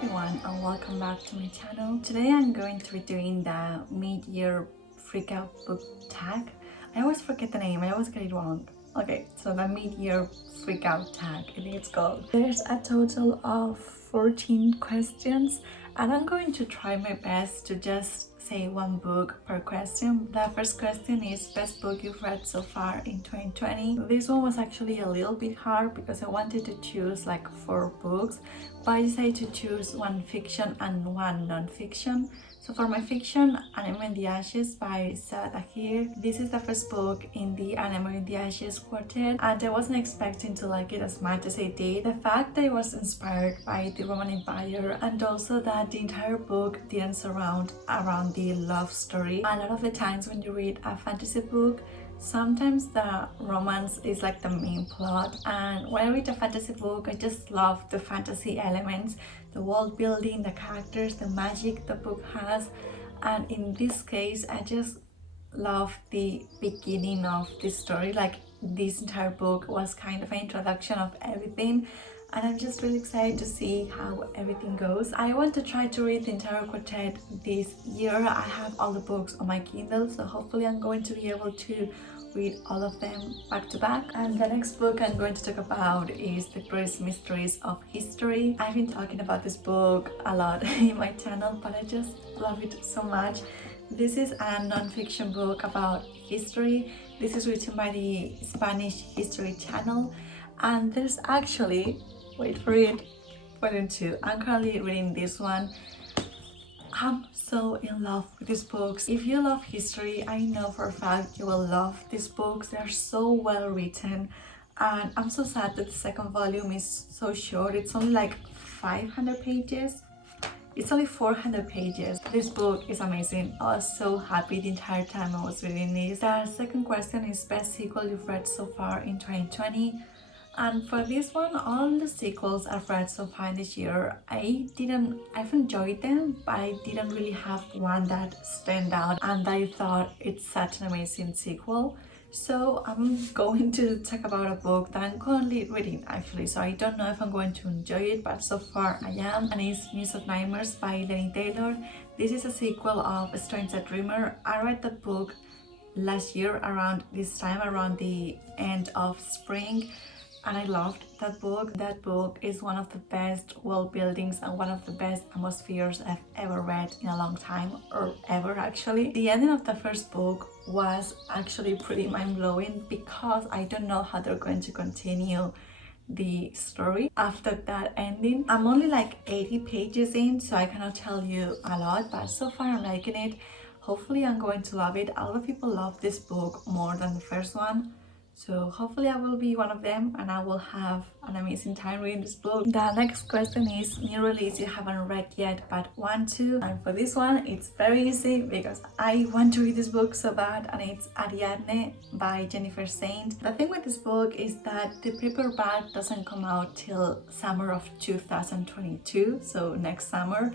everyone and welcome back to my channel. Today I'm going to be doing the mid-year freakout book tag. I always forget the name, I always get it wrong. Okay, so the mid-year freakout tag, I think it's called. There's a total of 14 questions and I'm going to try my best to just say one book per question. The first question is best book you've read so far in 2020. This one was actually a little bit hard because I wanted to choose like 4 books, but I decided to choose one fiction and one non-fiction. So for my fiction, Animal in the Ashes by Saad Ahir. This is the first book in the Animal in the Ashes quartet and I wasn't expecting to like it as much as I did. The fact that it was inspired by the Roman Empire and also that the entire book didn't surround around the love story. A lot of the times when you read a fantasy book, sometimes the romance is like the main plot, and when I read a fantasy book I just love the fantasy elements, the world building, the characters, the magic the book has. And in this case I just love the beginning of this story. Like this entire book was kind of an introduction of everything and I'm just really excited to see how everything goes. I want to try to read the entire quartet this year. I have all the books on my Kindle, so hopefully I'm going to be able to read all of them back to back. And the next book I'm going to talk about is The Great Mysteries of History. I've been talking about this book a lot in my channel, but I just love it so much. This is a non-fiction book about history. This is written by the Spanish History Channel, and there's actually, wait for it, volume 2. I'm currently reading this one. I'm so in love with these books. If you love history, I know for a fact you will love these books. They're so well written and I'm so sad that the second volume is so short. It's only like 500 pages. It's only 400 pages. This book is amazing. I was so happy the entire time I was reading this. The second question is best sequel you've read so far in 2020. And for this one, all the sequels I've read so far this year, I've enjoyed them, but I didn't really have one that stand out and I thought it's such an amazing sequel. So I'm going to talk about a book that I'm currently reading actually, so I don't know if I'm going to enjoy it, but so far I am, and it's Muse of Nightmares by Lenny Taylor. This is a sequel of A Strange Dreamer. I read the book last year around this time, around the end of spring, and I loved that book. That book is one of the best world buildings and one of the best atmospheres I've ever read in a long time, or ever actually. The ending of the first book was actually pretty mind-blowing because I don't know how they're going to continue the story after that ending. I'm only like 80 pages in, so I cannot tell you a lot, but so far I'm liking it. Hopefully I'm going to love it. A lot of people love this book more than the first one, so hopefully I will be one of them and I will have an amazing time reading this book. The next question is new release you haven't read yet but want to. And for this one it's very easy because I want to read this book so bad, and it's Ariadne by Jennifer Saint. The thing with this book is that the paperback doesn't come out till summer of 2022, so next summer.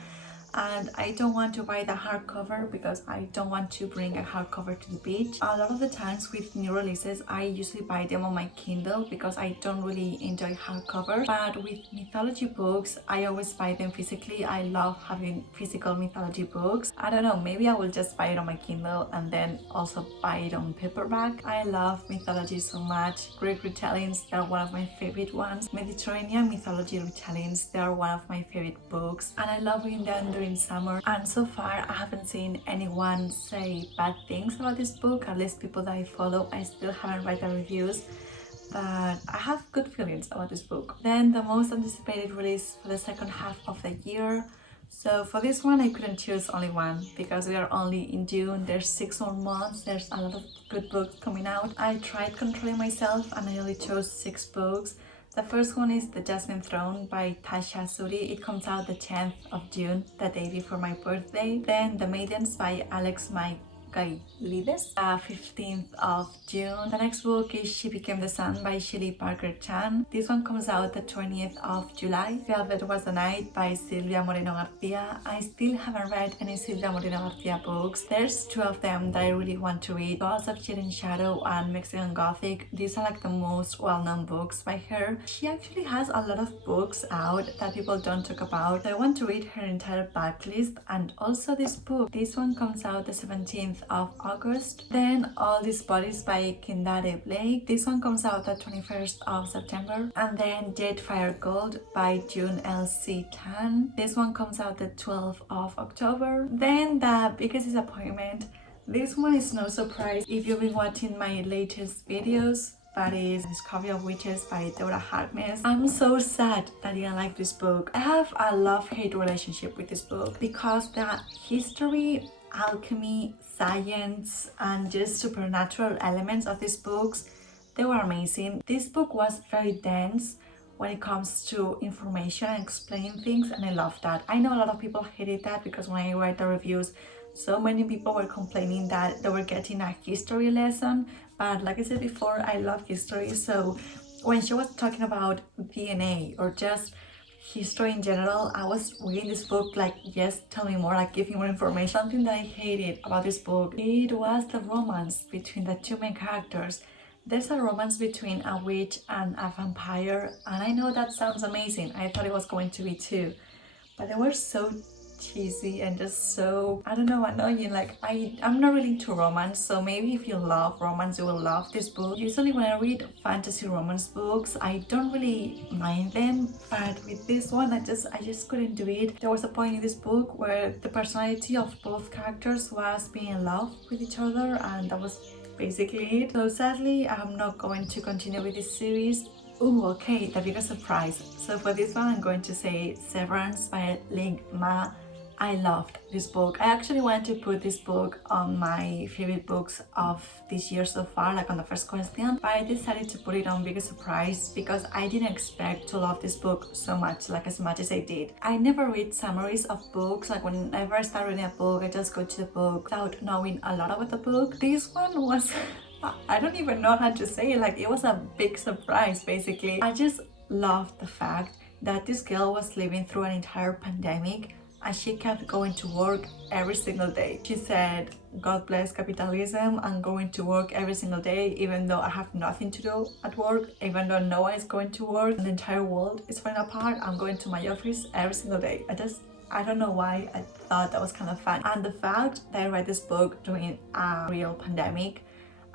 And I don't want to buy the hardcover because I don't want to bring a hardcover to the beach. A lot of the times with new releases I usually buy them on my Kindle because I don't really enjoy hardcover, but with mythology books I always buy them physically. I love having physical mythology books. I don't know, maybe I will just buy it on my Kindle and then also buy it on paperback. I love mythology so much. Greek retellings, they're one of my favorite ones. Mediterranean mythology retellings, they are one of my favorite books, and I love reading them during summer. And so far I haven't seen anyone say bad things about this book, at least people that I follow. I still haven't read the reviews, but I have good feelings about this book. Then the most anticipated release for the second half of the year. So for this one I couldn't choose only one because we are only in June. There's 6 more months. There's a lot of good books coming out. I tried controlling myself and I only chose 6 books. The first one is The Jasmine Throne by Tasha Suri. It comes out the 10th of June, the day before my birthday. Then The Maidens by Alex Kailides, 15th of June. The next book is She Became the Sun by Shelley Parker Chan. This one comes out the 20th of July. Velvet Was the Night by Silvia Moreno Garcia. I still haven't read any Silvia Moreno Garcia books. There's two of them that I really want to read, Gods of Shade and Shadow and Mexican Gothic. These are like the most well-known books by her. She actually has a lot of books out that people don't talk about. I want to read her entire backlist, and also this book. This one comes out the 17th of August. Then All These Bodies by Kindare Blake. This one comes out the 21st of September. And then Jade Fire Gold by June L.C. Tan. This one comes out the 12th of October. Then The Biggest Disappointment. This one is no surprise if you've been watching my latest videos. That is Discovery of Witches by Deborah Harkness. I'm so sad that I didn't like this book. I have a love-hate relationship with this book because the history, alchemy, science, and just supernatural elements of these books, they were amazing. This book was very dense when it comes to information and explaining things, and I love that. I know a lot of people hated that because when I read the reviews, so many people were complaining that they were getting a history lesson, but like I said before, I love history. So when she was talking about DNA or just history in general, I was reading this book like, yes, tell me more, like give me more information. Something that I hated about this book, it was the romance between the two main characters. There's a romance between a witch and a vampire, and I know that sounds amazing. I thought it was going to be too, but they were so cheesy and just so, I don't know, annoying. Like I'm not really into romance, so maybe if you love romance you will love this book. Usually when I read fantasy romance books I don't really mind them, but with this one I just couldn't do it. There was a point in this book where the personality of both characters was being in love with each other, and that was basically it. So sadly I'm not going to continue with this series. Oh, okay, the biggest surprise. So for this one I'm going to say Severance by Ling Ma. I loved this book. I actually wanted to put this book on my favorite books of this year so far, like on the first question, but I decided to put it on Biggest Surprise because I didn't expect to love this book so much, like as much as I did. I never read summaries of books. Like whenever I start reading a book, I just go to the book without knowing a lot about the book. This one was I don't even know how to say it. Like it was a big surprise basically. I just loved the fact that this girl was living through an entire pandemic and she kept going to work every single day. She said, God bless capitalism, I'm going to work every single day even though I have nothing to do at work, even though no one is going to work and the entire world is falling apart, I'm going to my office every single day. I don't know why I thought that was kind of fun. And the fact that I read this book during a real pandemic,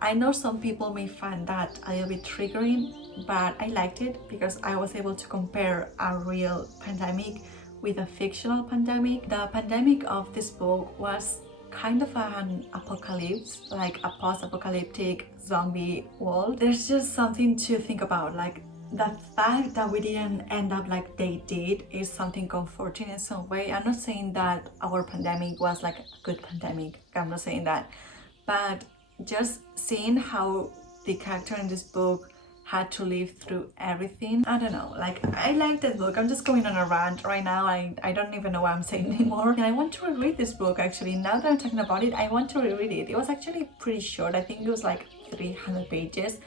I know some people may find that a little bit triggering, but I liked it because I was able to compare a real pandemic with a fictional pandemic. The pandemic of this book was kind of an apocalypse, like a post-apocalyptic zombie world. There's just something to think about, like the fact that we didn't end up like they did is something comforting in some way. I'm not saying that our pandemic was like a good pandemic, I'm not saying that, but just seeing how the character in this book had to live through everything. I don't know, like I like this book. I'm just going on a rant right now. I don't even know what I'm saying anymore. And I want to reread this book actually. Now that I'm talking about it, I want to reread it. It was actually pretty short. I think it was like 300 pages.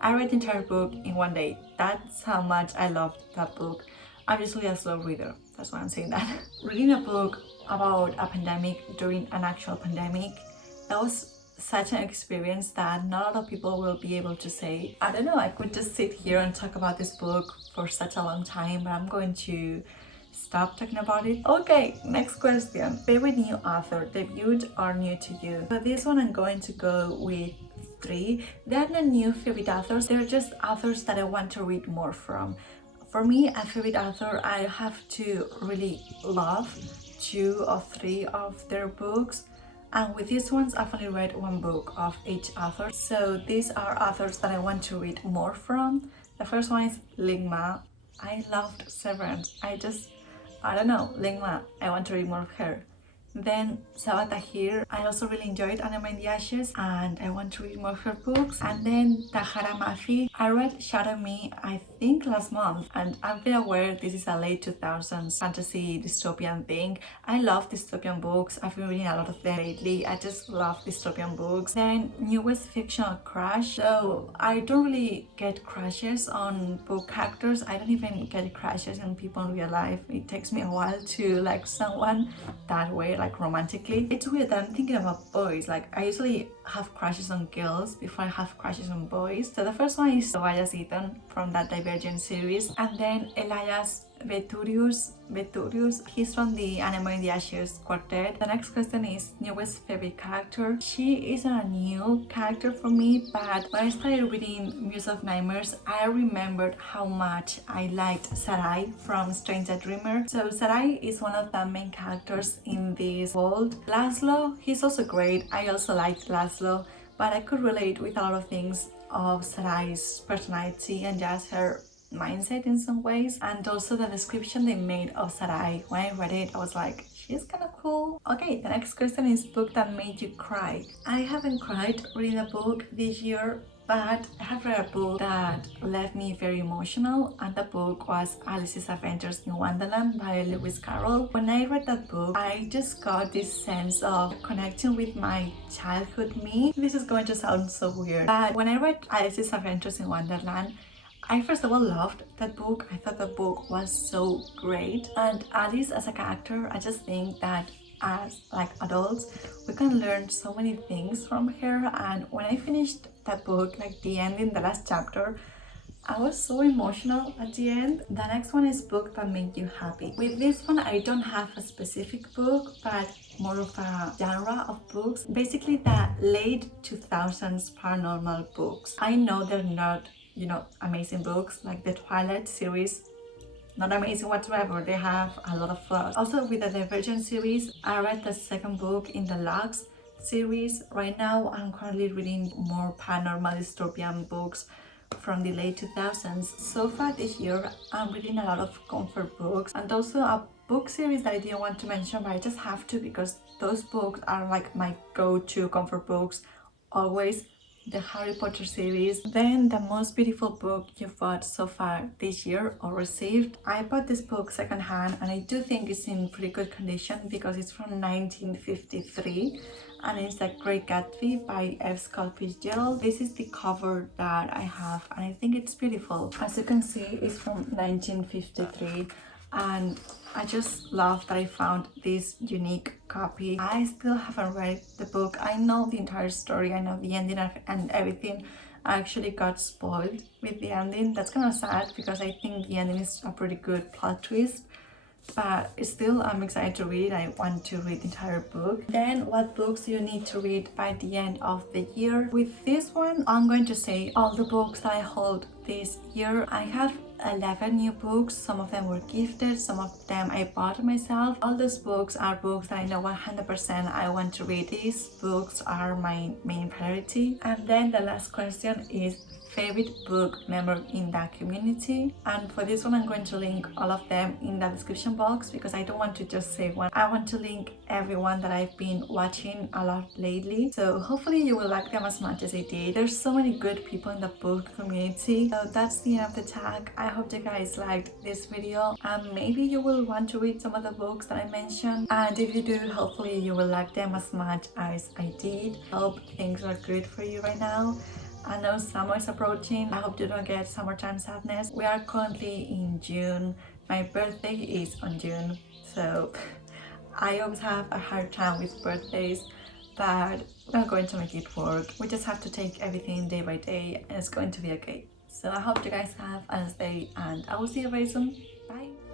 I read the entire book in one day. That's how much I loved that book. I'm usually a slow reader, that's why I'm saying that. Reading a book about a pandemic during an actual pandemic, that was such an experience that not a lot of people will be able to say. I don't know, I could just sit here and talk about this book for such a long time, but I'm going to stop talking about it. Okay, next question. Favorite new author, debuted or new to you? For this one I'm going to go with 3. They're not new favorite authors, they're just authors that I want to read more from. For me, a favorite author, I have to really love 2 or 3 of their books. And with these ones, I've only read 1 book of each author. So these are authors that I want to read more from. The first one is Ling Ma. I loved Severance. I don't know, Ling Ma. I want to read more of her. Then Sabata here, I also really enjoyed Anima in the Ashes and I want to read more of her books. And then Tahara Mafi, I read Shadow Me I think last month, and I'm very aware this is a late 2000s fantasy dystopian thing. I love dystopian books, I've been reading a lot of them lately, I just love dystopian books. Then newest fictional crush, so I don't really get crushes on book characters, I don't even get crushes on people in real life. It takes me a while to like someone that way, like romantically. It's weird that I'm thinking about boys, like I usually have crushes on girls before I have crushes on boys. So the first one is Tobias Eaton from that Divergent series, and then Elias Veturius, he's from the Anima in the Ashes quartet. The next question is newest favorite character. She isn't a new character for me, but when I started reading Muse of Nightmares, I remembered how much I liked Sarai from Stranger Dreamer. So Sarai is one of the main characters in this world. Laszlo, he's also great. I also liked Laszlo, but I could relate with a lot of things of Sarai's personality and just her mindset in some ways, and also the description they made of Sarai. When I read it, I was like, she's kind of cool. Okay, the next question is book that made you cry. I haven't cried reading a book this year, but I have read a book that left me very emotional, and the book was Alice's Adventures in Wonderland by Lewis Carroll. When I read that book, I just got this sense of connecting with my childhood me. This is going to sound so weird, but when I read Alice's Adventures in Wonderland, I first of all loved that book. I thought the book was so great, and Alice as a character, I just think that as like adults we can learn so many things from her. And when I finished that book, like the ending, the last chapter, I was so emotional at the end. The next one is book that made you happy. With this one, I don't have a specific book, but more of a genre of books. Basically the late 2000s paranormal books. I know they're not, you know, amazing books like the Twilight series, not amazing whatsoever, they have a lot of flaws. Also with the Divergent series, I read the second book in the Lux series. Right now I'm currently reading more paranormal dystopian books from the late 2000s. So far this year I'm reading a lot of comfort books, and also a book series that I didn't want to mention, but I just have to because those books are like my go-to comfort books always. The Harry Potter series. Then the most beautiful book you've bought so far this year or received. I bought this book secondhand and I do think it's in pretty good condition because it's from 1953 and it's The Great Gatsby by F. Scott Fitzgerald. This is the cover that I have and I think it's beautiful. As you can see, it's from 1953 and I just love that I found this unique copy. I still haven't read the book. I know the entire story, I know the ending and everything. I actually got spoiled with the ending. That's kind of sad because I think the ending is a pretty good plot twist, but still I'm excited to read. I want to read the entire book. Then what books do you need to read by the end of the year? With this one, I'm going to say all the books that I hold this year. I have 11 new books. Some of them were gifted, some of them I bought myself. All those books are books that I know 100% I want to read. These books are my main priority. And then the last question is favorite book memory in that community, and for this one I'm going to link all of them in the description box because I don't want to just say one. I want to link everyone that I've been watching a lot lately, so hopefully you will like them as much as I did. There's so many good people in the book community. So that's the end of the tag. I hope you guys liked this video and maybe you will want to read some of the books that I mentioned, and if you do, hopefully you will like them as much as I did. Hope things are good for you right now. I know summer is approaching. I hope you don't get summertime sadness. We are currently in June. My birthday is on June, so I always have a hard time with birthdays, but we're going to make it work. We just have to take everything day by day and it's going to be okay. So I hope you guys have a nice day and I will see you very soon. Bye!